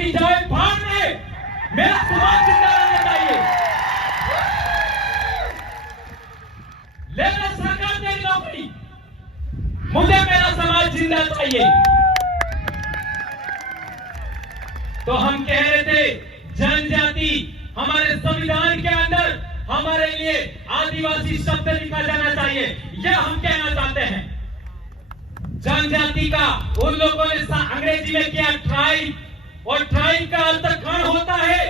नौकरी जाए भाड़ में, मेरा समाज जिंदा रहना चाहिए। लेना सरकार तेरी नौकरी, मुझे मेरा समाज जिंदा चाहिए। तो हम कह रहे थे जनजाति हमारे संविधान के अंदर हमारे लिए आदिवासी शब्द लिखा जाना चाहिए, यह हम कहना चाहते हैं। जनजाति का उन लोगों ने अंग्रेजी में किया ट्राइब, और ट्राइब का अर्थ गण होता है।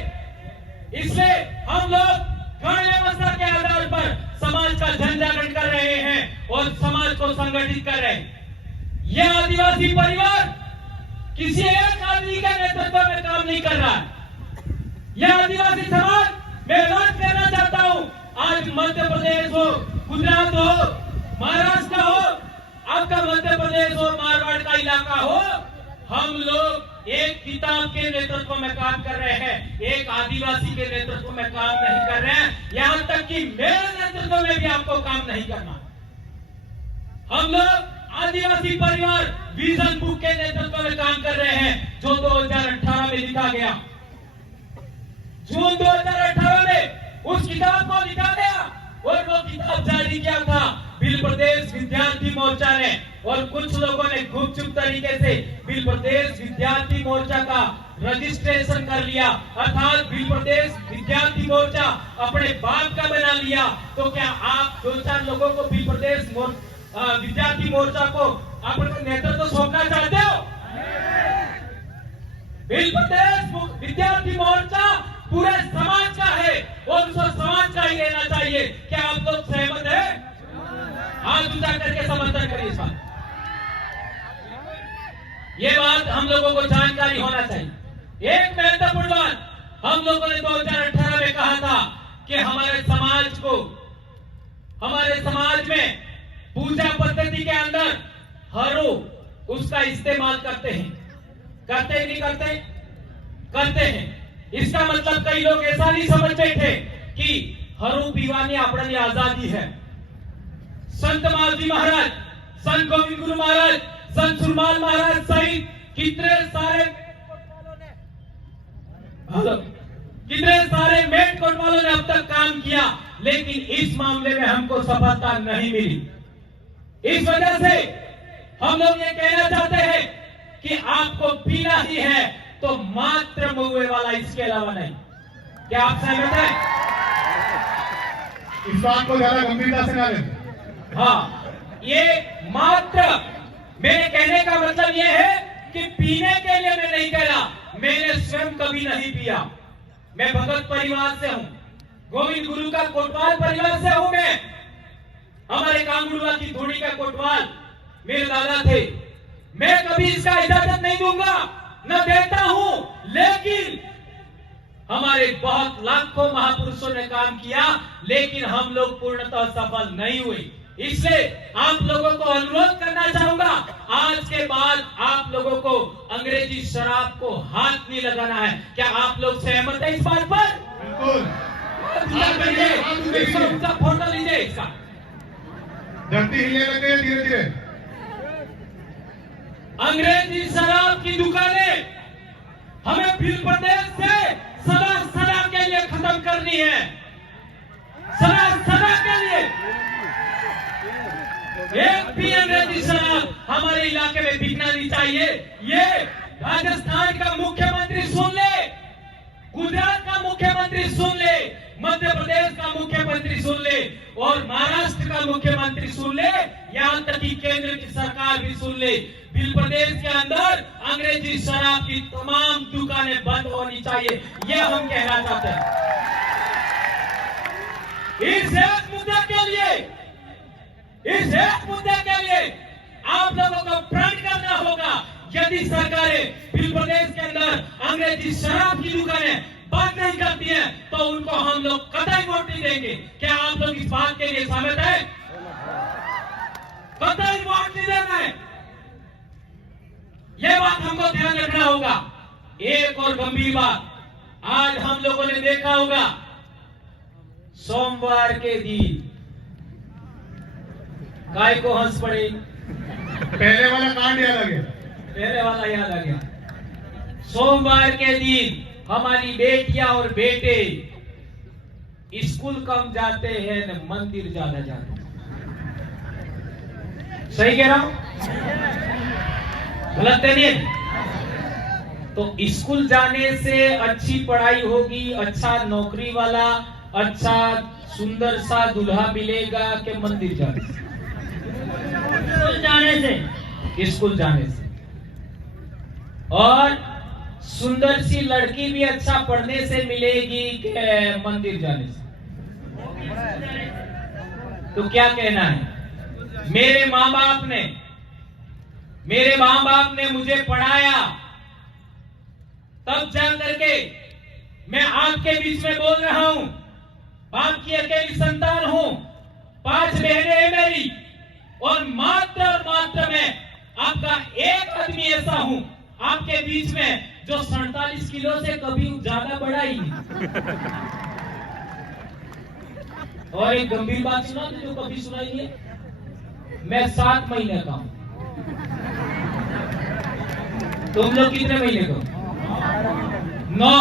इसलिए हम लोग गण व्यवस्था के आधार पर समाज का झंडागण कर रहे हैं और समाज को संगठित कर रहे हैं। यह आदिवासी परिवार किसी एक आदमी के नेतृत्व में काम नहीं कर रहा है। यह आदिवासी समाज, मैं ऐलान करना चाहता हूं, आज मध्य प्रदेश हो, गुजरात हो, महाराष्ट्र हो, आपका मध्य प्रदेश हो, मारवाड़ का इलाका हो, हम लोग एक किताब के नेतृत्व में काम कर रहे हैं, एक आदिवासी के नेतृत्व में काम नहीं कर रहे हैं। यहां तक कि मेरे नेतृत्व में भी आपको काम नहीं करना। हम लोग आदिवासी परिवार विजन बुक के नेतृत्व में काम कर रहे हैं, जो 2018 में लिखा गया। जून 2018 में उस किताब को लिखा गया और वो किताब जारी किया था बिल प्रदेश विद्यार्थी मोर्चा ने, और कुछ लोगों ने गुपचुप तरीके से बिल प्रदेश विद्यार्थी मोर्चा का रजिस्ट्रेशन कर लिया, अर्थात बिल प्रदेश विद्यार्थी मोर्चा अपने बाप का बना लिया। तो क्या आप 2-4 लोगों को बिल प्रदेश विद्यार्थी मोर्चा को अपना नेतृत्व सौंपना चाहते हो? बिल प्रदेश विद्यार्थी मोर्चा पूरे समाज का है और उसको समाज का ही लेना चाहिए। क्या आप लोग सहमत हैं? हाथ ऊंचा करके समर्थन करिए इस बात। ये बात हम लोगों को जानकारी होना चाहिए। एक महत्वपूर्ण बात, हम लोगों ने 2018 में कहा था कि हमारे समाज में पूजा पद्धति के अंदर हरो उसका इस्तेमाल करते हैं। करते ही नहीं करते? करते हैं। इसका मतलब कई लोग ऐसा नहीं समझ बैठे कि हरू पीवानी अपनी आजादी है। संत मालजी महाराज, संत गोविंद गुरु महाराज, संत सुरमाल महाराज सहित कितने सारे मेट कोटवालों ने अब तक काम किया, लेकिन इस मामले में हमको सफलता नहीं मिली। इस वजह से हम लोग ये कहना चाहते हैं कि आपको पीना ही है तो मात्र महुए वाला, इसके अलावा नहीं। क्या आप सहमत हैं? इस बात को ज्यादा गंभीरता से ना लें। हाँ, ये मात्र, मेरे कहने का मतलब ये है कि पीने के लिए मैं नहीं कह रहा, मैंने स्वयं कभी नहीं पिया। मैं भगत परिवार से हूं, गोविंद गुरु का कोटवाल परिवार से हूं। मैं हमारे कांगड़ुआ की धोड़ी का कोटवाल मेरे दादा थे। मैं कभी इसका इजाजत नहीं दूंगा, न देता हूं, लेकिन हमारे बहुत लाखों महापुरुषों ने काम किया, लेकिन हम लोग पूर्णतः सफल नहीं हुए। इसलिए आप लोगों को अनुरोध करना चाहूंगा, आज के बाद आप लोगों को अंग्रेजी शराब को हाथ नहीं लगाना है। क्या आप लोग सहमत हैं इस बात पर? बिल्कुल। फोटो लीजिए इसका। धरती हिलने लग गई है धीरे धीरे। अंग्रेजी शराब की दुकानें हमें बिल प्रदेश से सदा के लिए खत्म करनी है। सदा के लिए एक भी अंग्रेजी शराब हमारे इलाके में बिकना नहीं चाहिए। ये राजस्थान का मुख्यमंत्री सुन ले, गुजरात का मुख्यमंत्री सुन ले, मध्य प्रदेश का मुख्यमंत्री सुन ले और महाराष्ट्र का मुख्यमंत्री सुन ले, यहाँ तक कि केंद्र की सरकार भी सुन ले। बिल प्रदेश के अंदर अंग्रेजी शराब की तमाम दुकानें बंद होनी चाहिए, यह हम कहना चाहते हैं। इस एक मुद्दे के लिए आप लोगों को प्रण करना होगा। यदि सरकारें बिल प्रदेश के अंदर अंग्रेजी शराब की दुकानें बंद नहीं करती हैं, तो उनको हम लोग कतई वोट नहीं देंगे। क्या आप लोग इस बात के लिए सहमत हैं? कतई वोट नहीं देना है, यह बात हमको ध्यान रखना होगा। एक और गंभीर बात, आज हम लोगों ने देखा होगा सोमवार के दिन काय को हंस पड़े, पहले वाला कांड याद आ गया। पहले वाला याद आ गया। सोमवार के दिन हमारी बेटियां और बेटे स्कूल कम जाते हैं न मंदिर ज्यादा जाते हैं। सही कह रहा हूं? गलत तो नहीं है? तो स्कूल जाने से अच्छी पढ़ाई होगी, अच्छा नौकरी वाला, अच्छा सुंदर सा दूल्हा मिलेगा कि मंदिर जाने से? स्कूल जाने से। स्कूल जाने से। और सुंदर सी लड़की भी अच्छा पढ़ने से मिलेगी कि मंदिर जाने से? तो क्या कहना है? मेरे माँ बाप ने मुझे पढ़ाया, तब जा करके मैं आपके बीच में बोल रहा हूं। बाप की अकेली संतान हूं, 5 बहनें हैं मेरी, और मात्र मैं आपका एक आदमी ऐसा हूं आपके बीच में जो 47 किलो से कभी ज्यादा बढ़ा ही नहीं। और एक गंभीर बात सुना दो जो कभी सुनाई नहीं है, मैं 7 महीने का हूं। तुम लोग कितने महीने का हो? 9।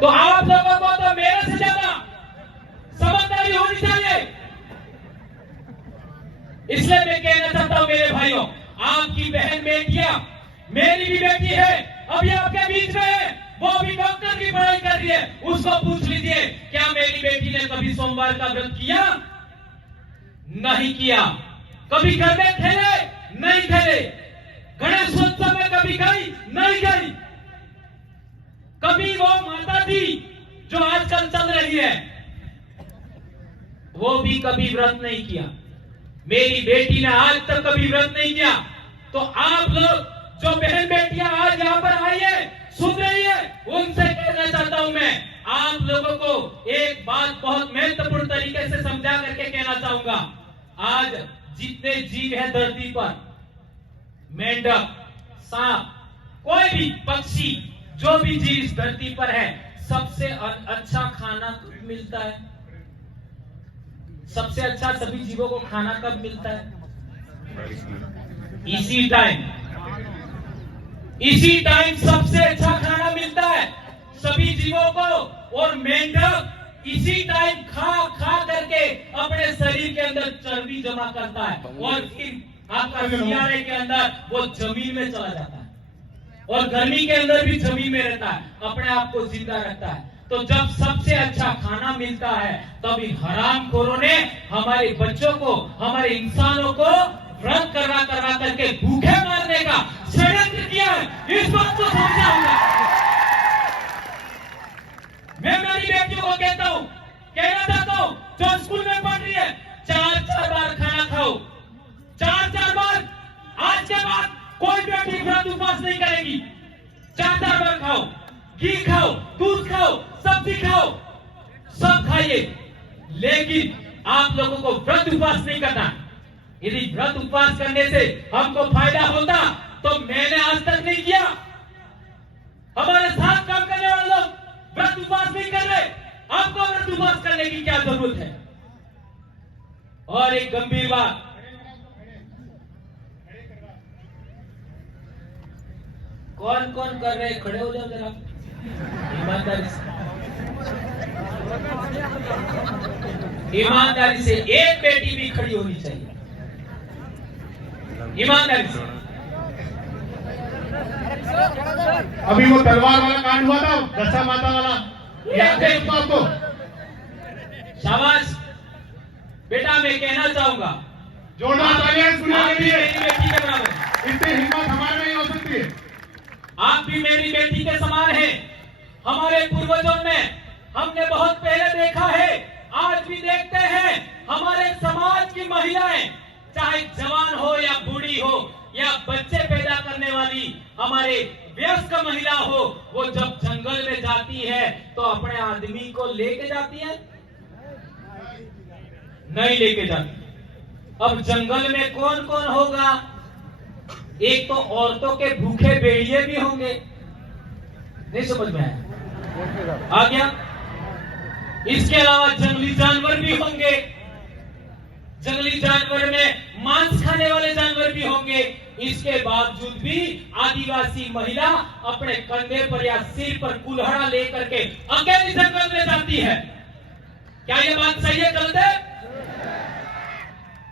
तो आप लोगों को तो मेरे से ज्यादा समझदारी होनी चाहिए। इसलिए मैं कहना चाहता हूं मेरे भाइयों, आपकी बहन बेटियां, मेरी भी बेटी है, अभी आपके बीच में है, वो अभी डॉक्टर की पढ़ाई कर रही है। उसको पूछ लीजिए, क्या मेरी बेटी ने कभी सोमवार का व्रत किया? नहीं किया। कभी घर में खेले? नहीं खेले। गणेश उत्सव में कभी गई? नहीं गई। कभी वो माता जी जो आजकल चल रही है, वो भी कभी व्रत नहीं किया। मेरी बेटी ने आज तक कभी व्रत नहीं किया। तो आप लोग जो बहन बेटियां आज यहाँ पर आई है, सुन रही है, उनसे कहना चाहता हूं मैं, आप लोगों को एक बात बहुत महत्वपूर्ण तरीके से समझा करके कहना चाहूंगा। आज जितने जीव है धरती पर, मेंढक, सांप, कोई भी पक्षी, जो भी जीव इस धरती पर है, सबसे अच्छा खाना कब मिलता है? सबसे अच्छा सभी जीवों को खाना कब मिलता है? इसी टाइम सबसे अच्छा खाना मिलता है सभी जीवों को। और मेंढक इसी टाइम खा करके अपने शरीर के अंदर चर्बी जमा करता है, और फिर आपका सियारे के अंदर वो जमीन में चला जाता है, और गर्मी के अंदर भी जमीन में रहता है, अपने आप को जिंदा रखता है। तो जब सबसे अच्छा खाना मिलता है, तब इन हरामखोरों ने हमारे बच्चों को, हमारे इंसानों को व्रत करवा करके भूखे मारने का षड्यंत्र किया है। इस बात को समझाऊंगा। मैं मेरी बेटियों को कहना चाहता हूं, जो स्कूल में पढ़ रही है, 4-4 बार खाना खाओ, 4-4 बार। आज के बाद कोई बेटी व्रत उपवास नहीं करेगी। 4-4 बार खाओ, घी खाओ, दूध खाओ, सब्जी खाओ, सब खाइए, लेकिन आप लोगों को व्रत उपवास नहीं करना। यदि व्रत उपवास करने से हमको फायदा होता तो मैंने आज तक नहीं किया। हमारे साथ काम करने वाले लोग व्रत उपवास नहीं कर रहे, आपको व्रत उपवास करने की क्या जरूरत है? और एक गंभीर बात, कौन कौन कर रहे? खड़े हो जाओ जरा ईमानदारी से। एक बेटी भी खड़ी होनी चाहिए ईमानदारी से। अभी वो तलवार वाला कांड हुआ था, दशा माता वाला, याद है आपको? शाबाश बेटा, मैं कहना चाहूंगा, जोरदार तालियां सुनिए आप के भी लिए। मेरी बेटी के बराबर हैं। इतनी हिम्मत हमारे में नहीं हो सकती है। आप भी मेरी बेटी के समान हैं। हमारे पूर्वजों में हमने बहुत पहले देखा है, आज भी देखते हैं, हमारे समाज की महिलाएं, चाहे जवान हो या बूढ़ी हो या बच्चे पैदा करने वाली हमारे वयस्क महिला हो, वो जब जंगल में जाती है तो अपने आदमी को लेके जाती है? नहीं लेके जाती। अब जंगल में कौन कौन होगा? एक तो औरतों के भूखे भेड़िए भी होंगे। नहीं समझ में आया? आ गया? इसके अलावा जंगली जानवर भी होंगे। जंगली जानवर में मांस खाने वाले जानवर भी होंगे, इसके बावजूद भी आदिवासी महिला अपने कंधे पर या सिर पर कुल्हाड़ा लेकर के अकेली जंगल में जाती है। क्या ये बात सही है, गलत है?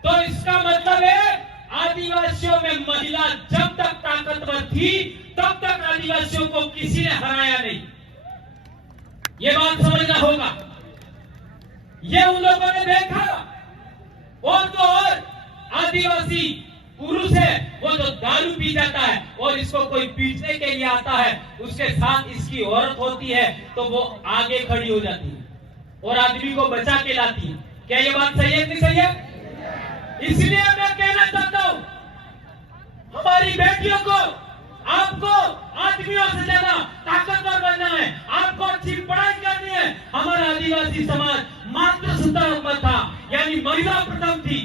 तो इसका मतलब है आदिवासियों में महिला जब तक ताकतवर थी तब तक आदिवासियों को किसी ने हराया नहीं। ये बात समझना होगा। ये उन लोगों ने देखा। और तो और आदिवासी पुरुष है वो तो दारू पी जाता है और इसको कोई पीटने के लिए आता है, उसके साथ इसकी औरत होती है तो वो आगे खड़ी हो जाती है और आदमी को बचा के लाती है। क्या ये बात सही है कि नहीं सही है? इसलिए मैं कहना चाहता हूं हमारी बेटियों को, आपको आदमियों से ज्यादा ताकतवर बनना है, आपको अच्छी पढ़ाई करनी है। हमारा आदिवासी समाज मातृसत्ता था, यानी महिला प्रथम थी।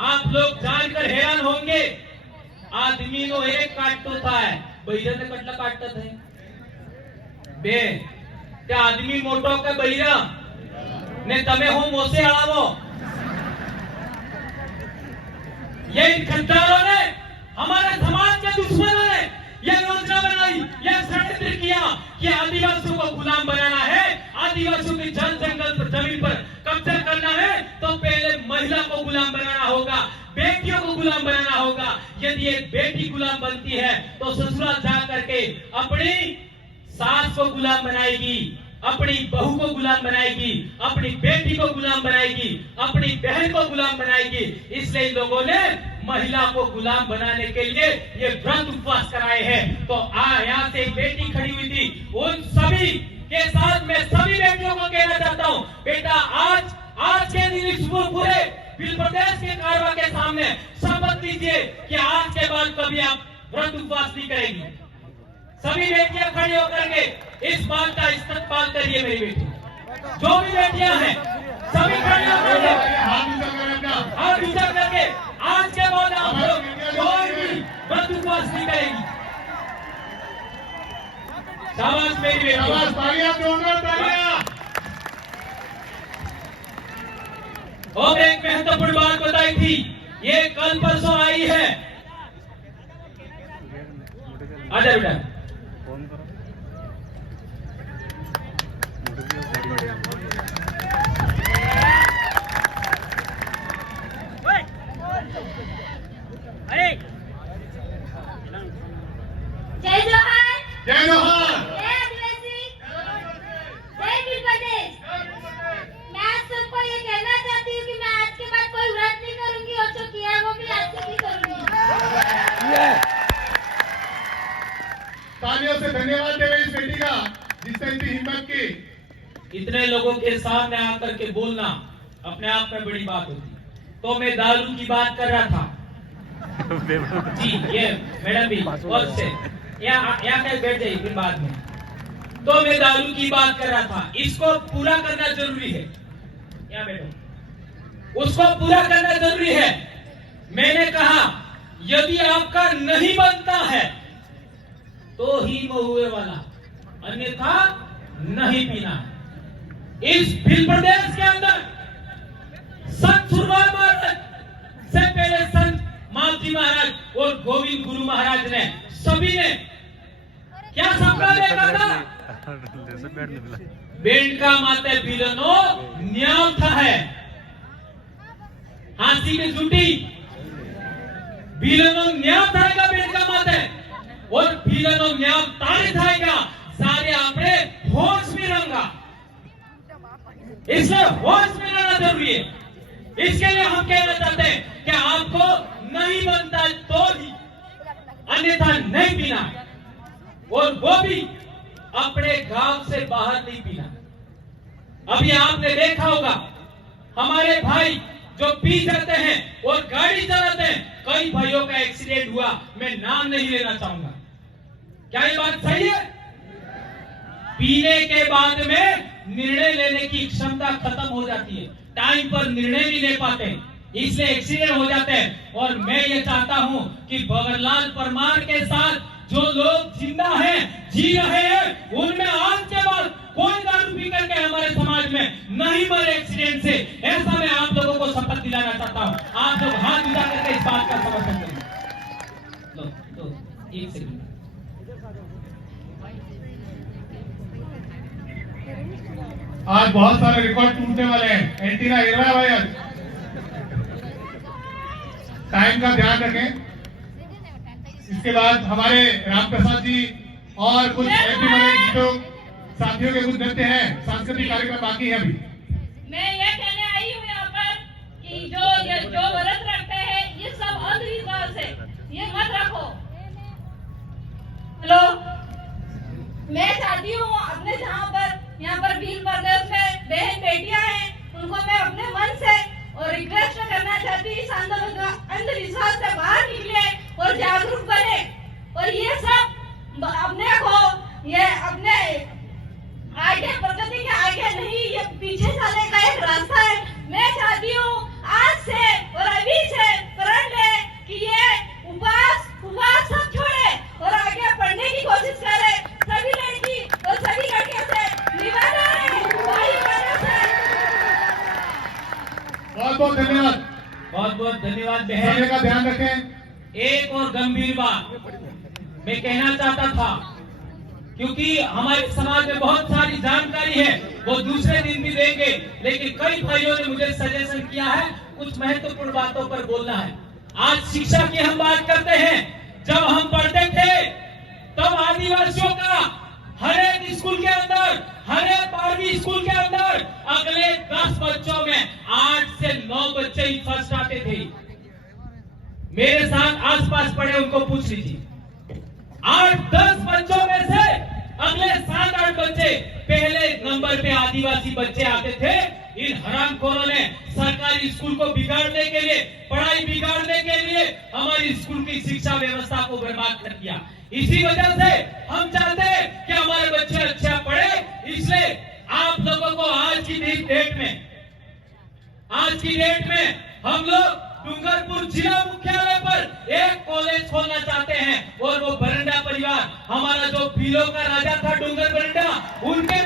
आप लोग जानकर हैरान होंगे, आदमी नो एक काटतो था, बहिरा ने कटला काटता था बे त्या आदमी मोटो के बहिरा ने तमे हो मोसे हड़ावो। ये गद्दारों ने, हमारे समाज के दुश्मनों ने यह योजना बनाई, यह षड्यंत्र किया कि आदिवासियों को गुलाम बनाना है, आदिवासियों की जंगल पर जमीन पर कब्जा करना है तो पहले महिला को गुलाम बनाना होगा, बेटियों को गुलाम बनाना होगा। यदि एक बेटी गुलाम बनती है तो ससुराल जा करके अपनी सास को गुलाम बनाएगी, अपनी बहू को गुलाम बनाएगी, अपनी बेटी को गुलाम बनाएगी, अपनी बहन को गुलाम बनाएगी। इसलिए इन लोगों ने महिला को गुलाम बनाने के लिए ये व्रत उपवास कराए हैं। तो यहाँ से एक बेटी खड़ी हुई थी, उन सभी के साथ मैं सभी बेटियों को कहना चाहता हूँ, बेटा आज के दिन इस पूरे भील प्रदेश के कारवा के सामने शपथ लीजिए कि आज के बाद कभी आप व्रत उपवास नहीं करेंगी। सभी बेटियां खड़ी होकर के इस बात का इस्तकबाल करिए। मेरी बेटी, जो भी बेटियां हैं सभी खड़ी होकर के हाथ ऊंचा करके आज के बाद आप लोग कोई भी व्रत उपवास नहीं करेंगी। शाबाश मेरी बेटी, शाबाश, तालियां दोनों तालियां। और एक महत्वपूर्ण बात बताई थी, ये कल परसों आई है। आजा बेटा, जय जोहार, जय जोहार, जय आदिवासी, जय भील प्रदेश। मैं आप सबको ये कहना चाहती हूँ कि मैं आज के बाद कोई व्रत नहीं करूंगी और जो किया वो भी आज से नहीं करूंगी। तालियों से धन्यवाद देवे इस बेटी का जिसने इतनी हिम्मत की। इतने लोगों के सामने आकर के बोलना अपने आप में बड़ी बात होती। तो मैं दारू की बात कर रहा था जी, ये मैडम भी और से यहाँ कहीं बैठ जाइए फिर बाद में। तो मैं दारू की बात कर रहा था, इसको पूरा करना जरूरी है। यहाँ बैठो, उसको पूरा करना जरूरी है। मैंने कहा यदि आपका नहीं बनता है तो ही महुए वाला, अन्यथा नहीं पीना। इस भील प्रदेश के अंदर संत सुरवार महाराज से पहले संत मालजी महाराज और गोविंद गुरु महाराज ने सभी ने क्या संकल्प देखा था? बेंड का माते बिलनो न्याय था है, हाथी की जुटी बिलनो न्याय थाएगा बेंड का माते और बिलनो न्याय तारी थाएगा सारे आपने होश में रंगा। इसलिए होश में रहना जरूरी है। इसके लिए हम कहना चाहते हैं कि आपको नहीं बनता तो ही, अन्यथा नहीं पीना, और वो भी अपने गांव से बाहर नहीं पीना। अभी आपने देखा होगा हमारे भाई जो पी जाते हैं और गाड़ी चलाते हैं, कई भाइयों का एक्सीडेंट हुआ, मैं नाम नहीं लेना चाहूंगा। क्या ये बात सही है? पीने के बाद में निर्णय लेने की क्षमता खत्म हो जाती है, टाइम पर निर्णय नहीं ले पाते, इसलिए एक्सीडेंट हो जाते हैं। और मैं ये चाहता हूं कि भंवरलाल परमार के साथ जो लोग जिंदा हैं, जी रहे हैं, उनमें आज के बाद कोई दारू पी करके हमारे समाज में नहीं मरे एक्सीडेंट से, ऐसा मैं आप लोगों को शपथ दिलाना चाहता हूं। आप लोग हाथ उठा करके इस बात का समर्थन करें। एक सेकंड। आज बहुत सारे रिकॉर्ड टूटने वाले हैं। एंटीना हिल रहा है भाई आज। टाइम का ध्यान रखें। इसके बाद हमारे रामप्रसाद जी और कुछ ऐसे बड़े गीतों साथियों के कुछ नृत्य हैं, सांस्कृतिक कार्यक्रम बाकी है अभी। मैं ये कहने आई हूँ यहाँ पर कि जो व्रत रखते हैं ये सब अंधविश्वास है, ये मत रखो। हेलो, मैं चाहती हूँ अपने जहाँ पर यहाँ पर भील प्रदेश में बहन बेटियां हैं उनको मैं अपने मन से और रिक्वेस्ट करना चाहती हूँ, इस आंदोलन का अंधविश्वास से बाहर निकले और जागरूक बने और ये सब अपने को ये अपने आगे प्रगति के आगे नहीं, ये पीछे जाने का एक रास्ता है। मैं चाहती हूँ आज से और अभी से प्रण ले कि ये उपवास सब छोड़े और आगे बढ़ने की कोशिश करे। सभी लड़की और सभी लड़कियों से निवेदन है, भाई बहनों से। बहुत बहुत धन्यवाद। बहुत बहुत धन्यवाद समय बहन। का ध्यान रखें। एक और गंभीर बात मैं कहना चाहता था, क्योंकि हमारे समाज में बहुत सारी जानकारी है, वो दूसरे दिन भी देंगे, लेकिन कई भाइयों ने मुझे सजेशन किया है कुछ महत्वपूर्ण बातों पर बोलना है। आज शिक्षा की हम बात करते हैं। जब हम पढ़ते थे तब आदिवासियों का हर एक स्कूल के अंदर, हर एक 12वीं स्कूल के अंदर अगले 10 बच्चों में 8 से 9 बच्चे ही फर्स्ट आते थे। मेरे साथ आसपास पढ़े उनको पूछ लीजिए, 8-10 बच्चों में से अगले 7-8 बच्चे पहले नंबर पे आदिवासी बच्चे आते थे। इन हरामखोरों ने सरकारी स्कूल को बिगाड़ने के लिए, पढ़ाई बिगाड़ने के लिए हमारी स्कूल की शिक्षा व्यवस्था को बर्बाद कर दिया। इसी वजह से हम चाहते हैं कि हमारे बच्चे अच्छा पढ़े। इसलिए आप लोगों को आज की डेट में हम लोग डूंगरपुर जिला मुख्यालय पर एक कॉलेज खोलना चाहते हैं और वो बरंडा परिवार, हमारा जो भीलों का राजा था डूंगर बरंडा, उनके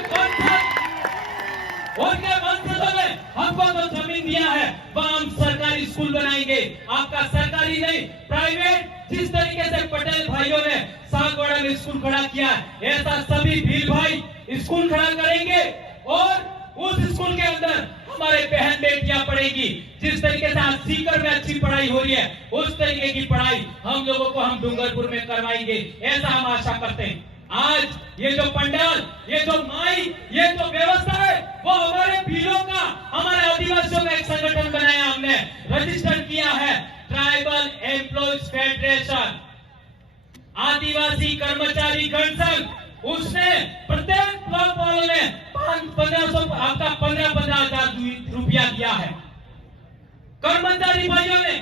वंशजों ने हमको जो जमीन दिया है वह हम सरकारी स्कूल बनाएंगे। आपका सरकारी नहीं, प्राइवेट। जिस तरीके से पटेल भाइयों ने सागवाड़ा में स्कूल खड़ा किया, ऐसा सभी भील भाई स्कूल खड़ा करेंगे और उस स्कूल के अंदर हमारे बहन बेटियां पढ़ेगी। जिस तरीके से आज सीकर में अच्छी पढ़ाई हो रही है, उस तरीके की पढ़ाई हम लोगों को हम डूंगरपुर में करवाएंगे, ऐसा हम आशा करते हैं। आज ये जो पंडाल, ये जो माई, ये जो व्यवस्था है, वो हमारे भीलों का, हमारे आदिवासियों का एक संगठन बनाया, हमने रजिस्टर किया है, ट्राइबल एम्प्लॉइज फेडरेशन, आदिवासी कर्मचारी गण संघ। उसने प्रत्येक ब्लॉक वालों ने 15,000 रुपया दिया है। कर्मचारी भाइयों ने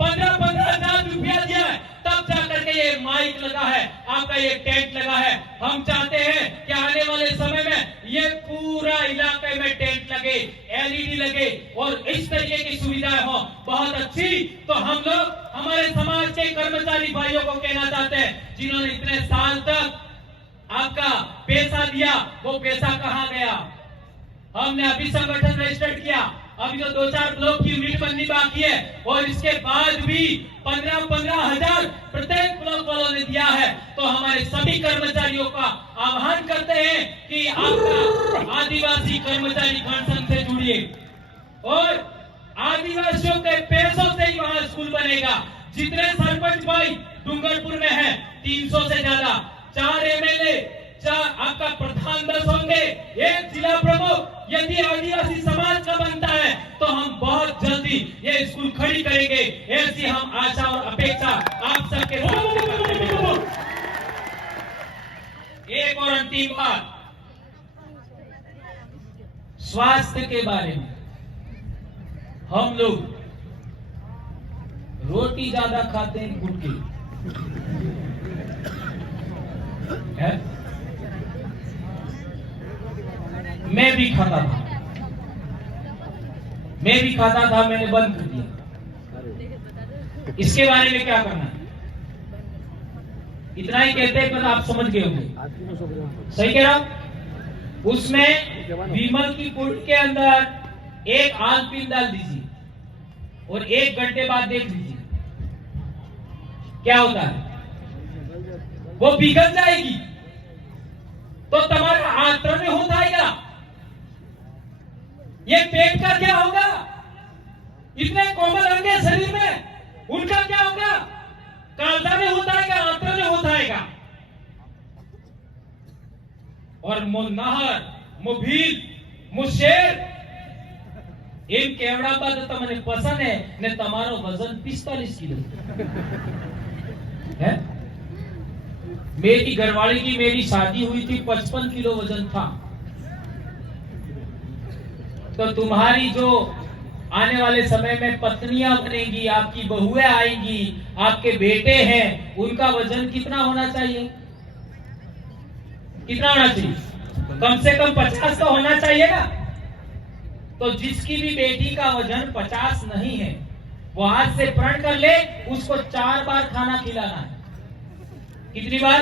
15,000 रुपया दिया है, तब जाकर के ये माइक लगा है, आपका ये टेंट लगा है। हम चाहते हैं कि आने वाले समय में ये पूरा इलाके में टेंट लगे, LED लगे और इस तरीके की सुविधाएं हो बहुत अच्छी। तो हम लोग हमारे समाज के कर्मचारी भाइयों को कहना चाहते हैं, जिन्होंने इतने साल तक आपका पैसा दिया, वो पैसा कहाँ गया? हमने अभी संगठन रजिस्टर किया, अभी तो 2-4 ब्लॉक की यूनिट बननी बाकी है और इसके बाद भी 15,000 प्रत्येक ब्लॉक वालों ने दिया है। तो हमारे सभी कर्मचारियों का आह्वान करते हैं कि आपका आदिवासी कर्मचारी गण संघ से जुड़िए और आदिवासियों के पैसों से ही वहां स्कूल बनेगा। जितने सरपंच भाई डूंगरपुर में है, 300 से ज्यादा, 4 MLA, 4 आपका प्रधान 10 होंगे, 1 जिला प्रमुख। यदि आदिवासी समाज का बनता है तो हम बहुत जल्दी ये स्कूल खड़ी करेंगे, ऐसी हम आशा और अपेक्षा आप सबके साथ। एक और अंतिम बात, स्वास्थ्य के बारे में। हम लोग रोटी ज्यादा खाते हैं, गुटके है? मैं भी खाता था, मैंने बंद कर दिया। इसके बारे में क्या करना है? इतना ही कहते हैं, पर आप समझ गए होंगे, सही कह रहा हूं। उसमें विमल की पुट के अंदर एक आलपीन डाल दीजिए और 1 घंटे बाद देख लीजिए क्या होता है। वो पिघल जाएगी तो तुम्हारा आंत्र में हो जाएगा। ये पेट का क्या होगा? इतने कोमल अंग है शरीर में, उनका क्या होगा? कालजा में होता है, आंत्र में होता है। और मो नहर, मो भील, मो शेर, इन केवड़ा बात तो મને પસંદ है ने તમારો वजन 45 किलो है। मेरी घरवाली की मेरी शादी हुई थी, 55 किलो वजन था। तो तुम्हारी जो आने वाले समय में पत्नियां बनेगी, आपकी बहुएं आएंगी, आपके बेटे हैं, उनका वजन कितना होना चाहिए? कितना होना चाहिए? कम से कम 50 तो होना चाहिए ना। तो जिसकी भी बेटी का वजन 50 नहीं है, वो आज से प्रण कर ले, उसको 4 बार खाना खिलाना है। कितनी बार?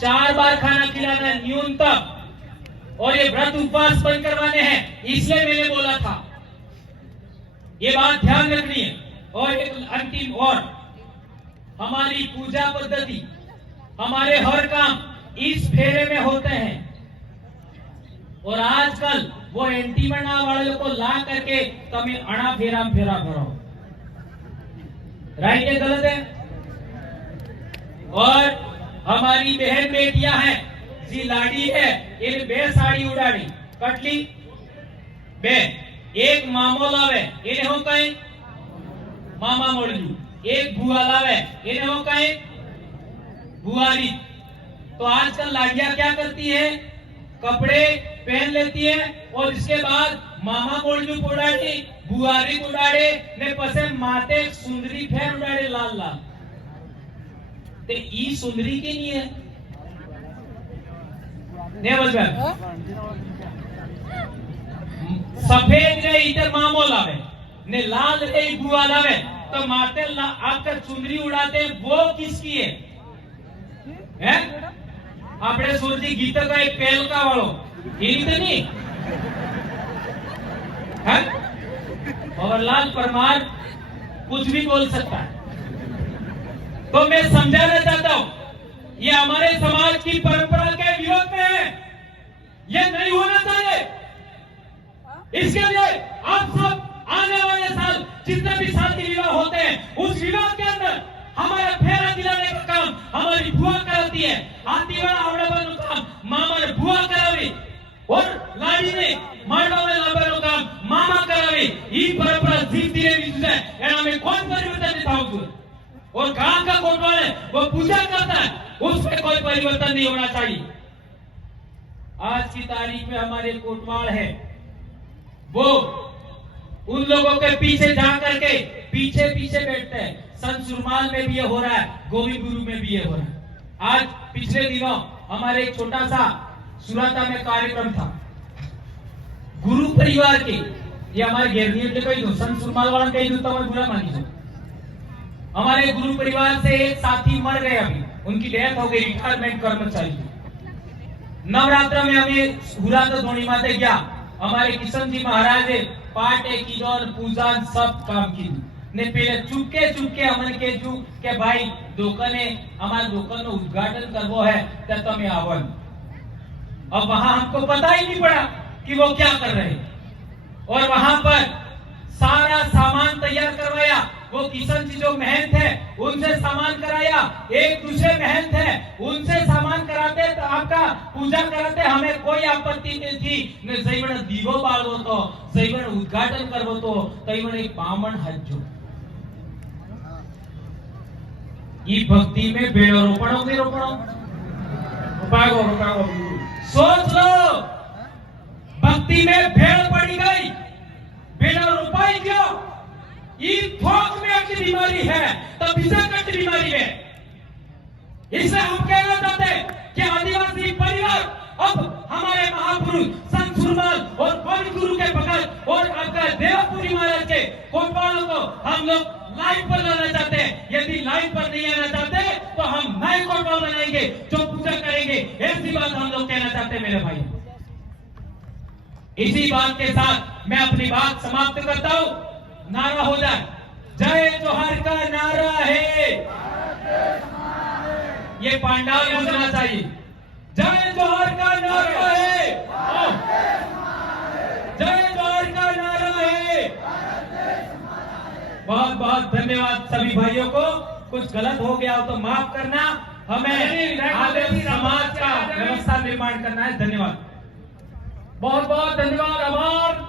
4 बार खाना खिलाना है न्यूनतम। और ये व्रत उपवास बंद करवाने हैं, इसलिए मैंने बोला था, ये बात ध्यान रखनी है। और एक अंतिम, और हमारी पूजा पद्धति, हमारे हर काम इस फेरे में होते हैं। और आजकल वो एंटीमना वाले को ला करके तुम्हें अणा फेरा फेरा भरो, राइट है गलत है? और हमारी बहन बेटियां हैं, जी लाडी है, इन बे साड़ी उड़ाड़ी कटली बे, एक मामो लावे इन्हें हो कहीं मामा मोड़लू, एक बुआ लावे इन्हें हो कहीं बुआरी। तो आजकल लाड़ियां क्या करती है? कपड़े पहन लेती है और इसके बाद मामा मोड़लू उड़ाड़ी, बुआरी उड़ाड़े ने पसे माते सुंदरी फेर उड़ाड़े लाल लाल। ते ई सुंदरी की नहीं है ने बोल सफेद रे इधर मामो लावे ने लाल रे बुआ लावे, तो माते आपका चुंदरी उड़ाते हैं, वो किसकी है? आपने सूरजी गीत का एक पेल का वालो यही तो नहीं है? और लाल परमार कुछ भी बोल सकता है। तो मैं समझाना चाहता हूं, ये हमारे समाज की परंपरा के विरोध में है, ये नहीं होना चाहिए। इसके लिए आप सब आने वाले साल जितने भी शादी विवाह होते हैं, उस विवाह के अंदर हमारा फेरा दिलाने का काम हमारी बुआ कराती है। आती वाला आवड़ाबानु काम मामा ने बुआ करावी और लाड़ी ने मांडवा में लाबानु काम मामा करावी। ये परंपरा जीती रही है, एना में कौन परिवर्तन नहीं था। और गांव का कोटवाल है, वो पूजा करता है, उसमें कोई परिवर्तन नहीं होना चाहिए। आज की तारीख में हमारे कोटवाल है, वो उन लोगों के पीछे जा करके पीछे पीछे बैठते हैं। संत सुरमाल में भी ये हो रहा है, गोविंद गुरु में भी ये हो रहा है। आज पिछले दिनों हमारे एक छोटा सा सुराता में कार्यक्रम था गुरु परिवार के, ये हमारे घेरनी के कही दो, संत सुरमाल वाला कही दो तो मैं बुरा मानी दो। हमारे गुरु परिवार से एक साथी मर गए, अभी उनकी डेथ हो गई, रिटायरमेंट कर्मचारी। नवरात्र में हमें हुराता धोनी माते गया, हमारे किशन जी महाराज पाटे की पूजा सब काम की ने पहले चुपके हमन के जू के भाई दुकाने हमारे दुकान में उद्घाटन करवो है तो तमें आवन। अब वहां हमको पता ही नहीं पड़ा कि वो क्या कर रहे हैं। और वहां पर सारा सामान तैयार करवाया, वो किशन जी जो महंत है उनसे सामान कराया, एक दूसरे महंत है उनसे सामान कराते, तो आपका पूजा कराते, हमें कोई आपत्ति नहीं थी। ने जैवण दीवो बाळवो तो, जैवण उद्घाटन करवो तो तैवण एक बामण हज्जो। ये भक्ति में बेड़ो रोपणो नहीं रोपणो रुपागो सोच लो, भक्ति में भेड़ पड़ी गई, बेड़ा रुपाई क्यों? ये थोक में एक बीमारी है, तो विषाक्त बीमारी है। इसलिए हम कहना चाहते हैं कि आदिवासी परिवार अब हमारे महापुरुष संत सुरमाल और गोविंद गुरु के भगत और आपका देवपुरी महाराज के कोटवालों को हम लोग लाइन पर लाना चाहते हैं। यदि लाइन पर नहीं आना चाहते तो हम नए कोटवाल बनाएंगे जो पूजा करेंगे, ऐसी बात हम लोग कहना चाहते हैं मेरे भाई। इसी बात के साथ मैं अपनी बात समाप्त करता हूं। नारा हो जाए, जय जोहार का नारा है। ये ये पांडाल गुजरना चाहिए। जय जोहर का नारा है, जय जोहर का नारा है। बहुत बहुत धन्यवाद सभी भाइयों को। कुछ गलत हो गया हो तो माफ करना। हमें आदर्श समाज का व्यवस्था निर्माण करना है। धन्यवाद, बहुत बहुत धन्यवाद, आभार।